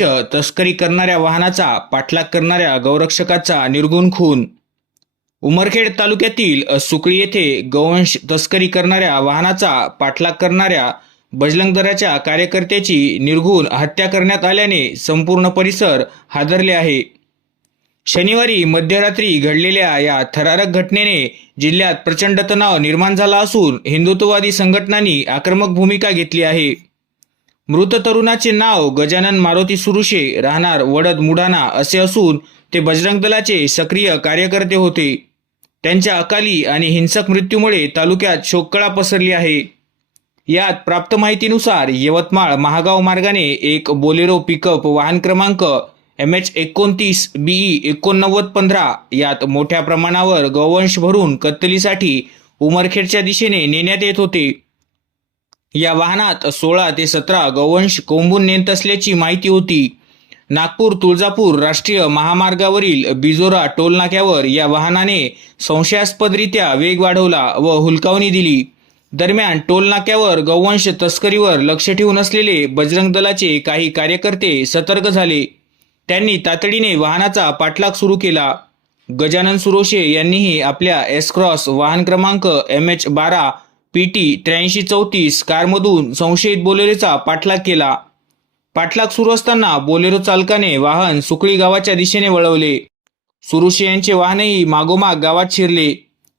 गोवंश तस्करी करणाऱ्या वाहनाचा पाठलाग करणाऱ्या गौरक्षकाचा निर्घृण खून. उमरखेड तालुक्यातील सुकळी येथे गोवंश तस्करी करणाऱ्या वाहनाचा पाठलाग करणाऱ्या बजरंग दलाच्या कार्यकर्त्याची निर्घृण हत्या करण्यात आल्याने संपूर्ण परिसर हादरले आहे. शनिवारी मध्यरात्री घडलेल्या या थरारक घटनेने जिल्ह्यात प्रचंड तणाव निर्माण झाला असून हिंदुत्ववादी संघटनांनी आक्रमक भूमिका घेतली आहे. मृत तरुणाचे नाव गजानन मारुती सुरुशे, राहणार वडद मुढाणा असे असून ते बजरंग दलाचे सक्रिय कार्यकर्ते होते. त्यांच्या अकाली आणि हिंसक मृत्यूमुळे तालुक्यात शोककळा पसरली आहे. यात प्राप्त माहितीनुसार यवतमाळ महागाव मार्गाने एक बोलेरो पिकअप वाहन क्रमांक MH29 BE 8915 यात मोठ्या प्रमाणावर गोवंश भरून कत्तलीसाठी उमरखेडच्या दिशेने नेण्यात येत होते. या वाहनात 16 ते 17 गोवंश कोंबून नेत असल्याची माहिती होती. नागपूर तुळजापूर राष्ट्रीय महामार्गावरील बिजोरा टोलनाक्यावर या वाहनाने संशयास्पदरित्या वेग वाढवला व हुलकावणी दिली. दरम्यान टोलनाक्यावर गोवंश तस्करीवर लक्ष ठेवून असलेले बजरंग दलाचे काही कार्यकर्ते सतर्क झाले. त्यांनी तातडीने वाहनाचा पाठलाग सुरू केला. गजानन सुरोशे यांनीही आपल्या एस-क्रॉस वाहन क्रमांक MH12 PT 8334 कारमधून संशयित बोलेरोचा पाठलाग केला. पाठलाग सुरू असताना बोलेरो चालकाने वाहन सुकळी गावाच्या दिशेने वळवले. सुरोशे यांचे वाहनही मागोमाग गावात शिरले.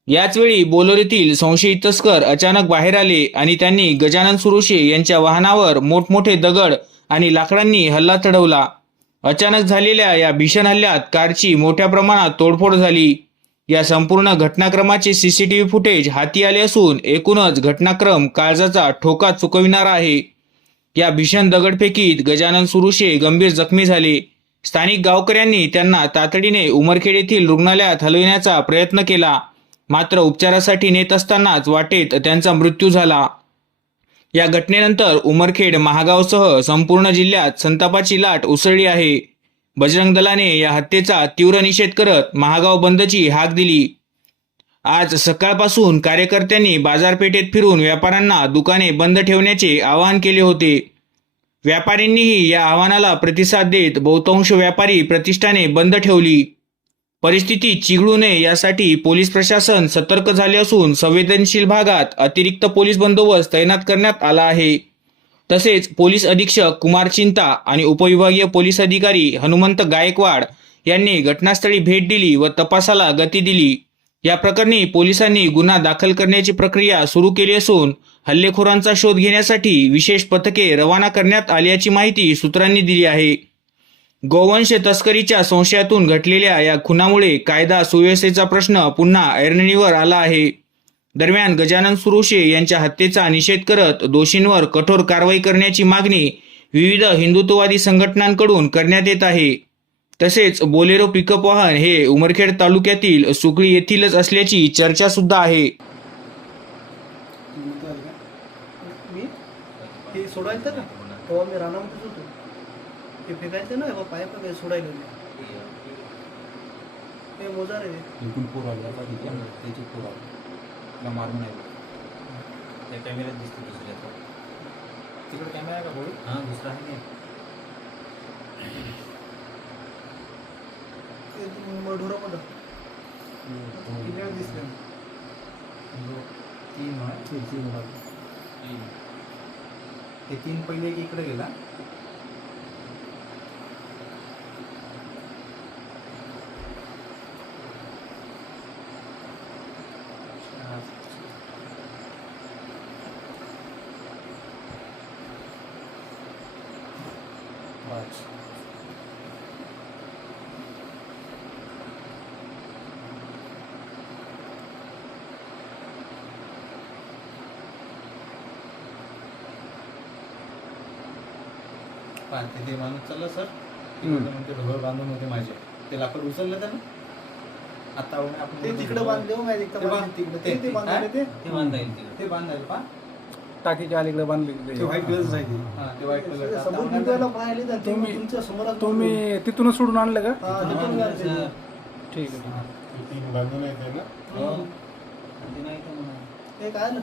याचवेळी बोलेरोतील संशयित तस्कर अचानक बाहेर आले आणि त्यांनी गजानन सुरोशे यांच्या वाहनावर मोठमोठे दगड आणि लाकडांनी हल्ला चढवला. अचानक झालेल्या या भीषण हल्ल्यात कारची मोठ्या प्रमाणात तोडफोड झाली. या संपूर्ण घटनाक्रमाचे CCTV फुटेज हाती आले असून एकूणच घटनाक्रम काळजाचा ठोका चुकविणारा आहे. या भीषण दगडफेकीत गजानन सुरुशे गंभीर जखमी झाले. स्थानिक गावकऱ्यांनी त्यांना तातडीने उमरखेड येथील रुग्णालयात हलविण्याचा प्रयत्न केला, मात्र उपचारासाठी नेत असतानाच वाटेत त्यांचा मृत्यू झाला. या घटनेनंतर उमरखेड महागावसह संपूर्ण जिल्ह्यात संतापाची लाट उसळली आहे. बजरंग दलाने या हत्येचा तीव्र निषेध करत महागाव बंदची हाक दिली. आज सकाळपासून कार्यकर्त्यांनी बाजारपेठेत फिरून व्यापाऱ्यांना दुकाने बंद ठेवण्याचे आवाहन केले होते. व्यापाऱ्यांनीही या आवाहनाला प्रतिसाद देत बहुतांश व्यापारी प्रतिष्ठाने बंद ठेवली. परिस्थिती चिघळू नये यासाठी पोलीस प्रशासन सतर्क झाले असून संवेदनशील भागात अतिरिक्त पोलीस बंदोबस्त तैनात करण्यात आला आहे. तसेच पोलीस अधीक्षक कुमार चिंता आणि उपविभागीय पोलीस अधिकारी हनुमंत गायकवाड यांनी घटनास्थळी भेट दिली व तपासाला गती दिली. या प्रकरणी पोलिसांनी गुन्हा दाखल करण्याची प्रक्रिया सुरू केली असून हल्लेखोरांचा शोध घेण्यासाठी विशेष पथके रवाना करण्यात आल्याची माहिती सूत्रांनी दिली आहे. गोवंश तस्करीच्या संशयातून घडलेल्या या खुनामुळे कायदा सुव्यवस्थेचा प्रश्न पुन्हा ऐरणीवर आला आहे. दरम्यान गजानन सुरोशे यांच्या हत्येचा निषेध करत दोषींवर कठोर कारवाई करण्याची मागणी विविध हिंदुत्ववादी संघटनांकडून करण्यात येत आहे. तसेच बोलेरो पिकअप वाहन हे उमरखेड तालुक्यातील सुकळी येथीलच असल्याची चर्चा सुद्धा आहे. सोडायचं ना तेव्हा मी रानामध्येच होतो. ते फेकायचं ना पाय पण सोडायला ते मोजार आहे. इकडून पूर आला त्याची पूर आला मारून नाही त्या कॅमेऱ्यात दिसतो दुसऱ्याचा. तिकडे कॅमेरा आहे का बोल? हां दुसरा आहे मढोरामध्ये दिसले 3 पहिले एक इकडे गेला. ते माणूस चालला सर म्हणजे ढोळ बांधून होते माझे. ते लाकूड उचललं त्यानं आता आपण ते तिकडे बांधले हो माहिती ते बांधायला ते बांधायला पा टाकीच्या अलीकडे बांधले. ते व्हाईट कलर आहे. हां ते व्हाईट कलर समोर निघायला पाहिले तर तुमच्या समोर तुम्ही तिथूनच सोडून आणलं का? हां तिथून आणले. ठीक आहे. हे काय ना